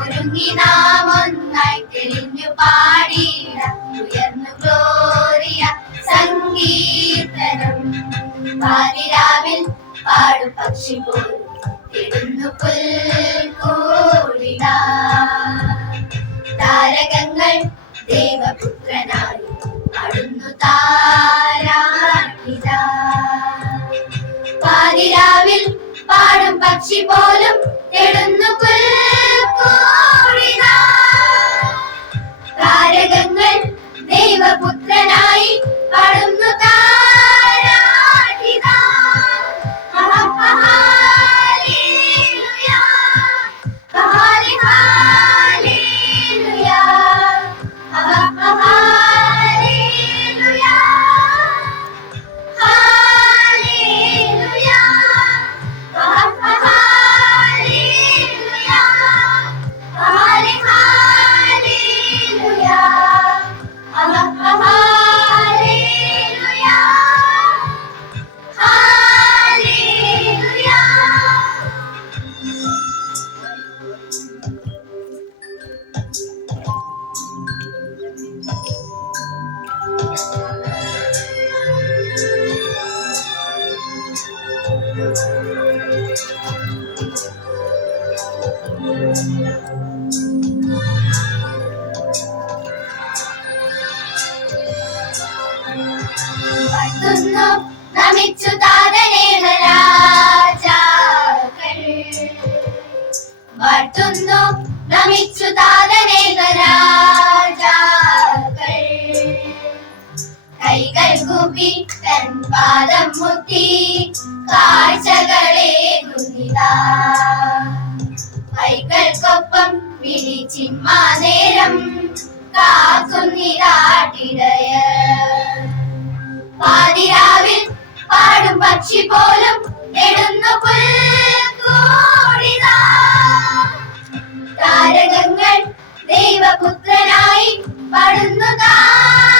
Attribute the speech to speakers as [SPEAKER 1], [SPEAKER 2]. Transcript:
[SPEAKER 1] ഒരുങ്ങി നാം ഒന്നായി തെളിഞ്ഞു പാടിയിട. ഉയർന്നു പാതിരാവിൽ പാടും പക്ഷി പോലും. തിടുന്നു താരകങ്ങൾ ദേവപുത്രനായി പാടുന്നു താരാട്ടിത പാതിരാവിൽ പാടും പക്ഷി പോലും തെടുന്നു പുൽക്കൂടിത താരകങ്ങൾ ദൈവപുത്രനായി പാടുന്നു നമിച്ചു താതനേക രാജാക്കൾ വാഴ്ത്തുന്നു നമിച്ചു താതനേക രാജാക്കൾ കൈകൾ കൂപ്പി തൻ പാദം മുത്തി കാഴ്ചകളെ ഗുണിതാ വിളിച്ചിമ്മാ നേരം കാക്കുന്നിരാട്ടിടയ പാതിരാവിൽ പാടും പക്ഷി പോലും നെടുന്നു പുൽക്കൂടിതാ. ദൈവപുത്രനായി പാടുന്നു താരാട്ടിതാ